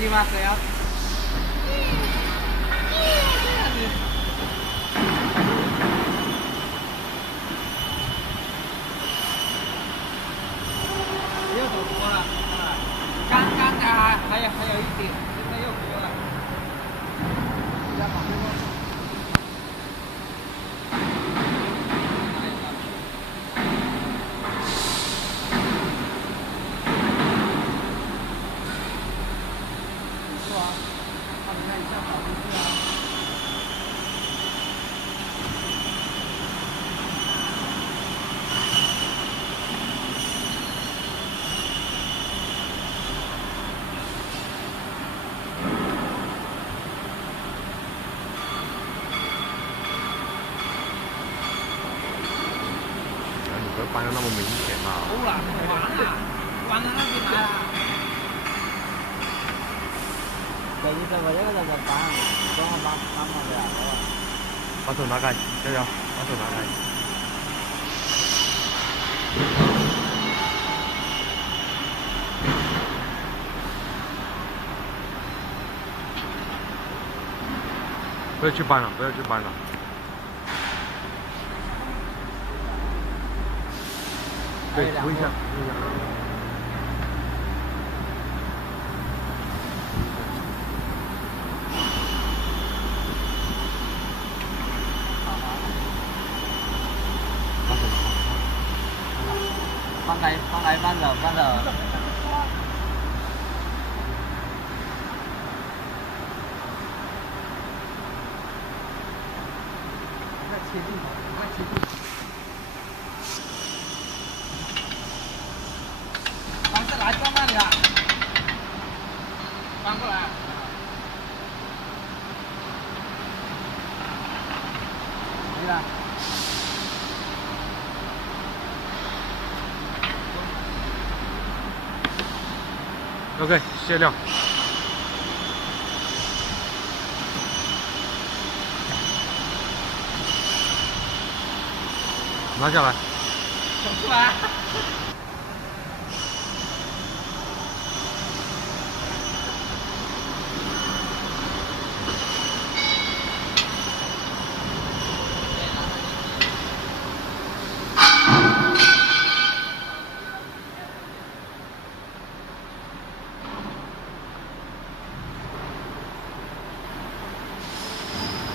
你吗？谁啊？又走多了，刚刚还有一点，现在又多了。在旁边吗？是吧？那你看一下跑出去啊。不要搬的那么明显嘛。欧了，完了那边来了。这一这个这个在这搬，正好搬旁边的，把手拿开，小小，把手拿开。不要去搬了，不要去搬了。对，扶一下，扶一下。搬来搬了。切进去，快切进去。房子来装那里了，搬过来。没了。OK， 卸料。拿下来。走出来。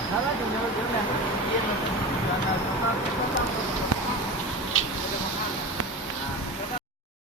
他那就没有，原来是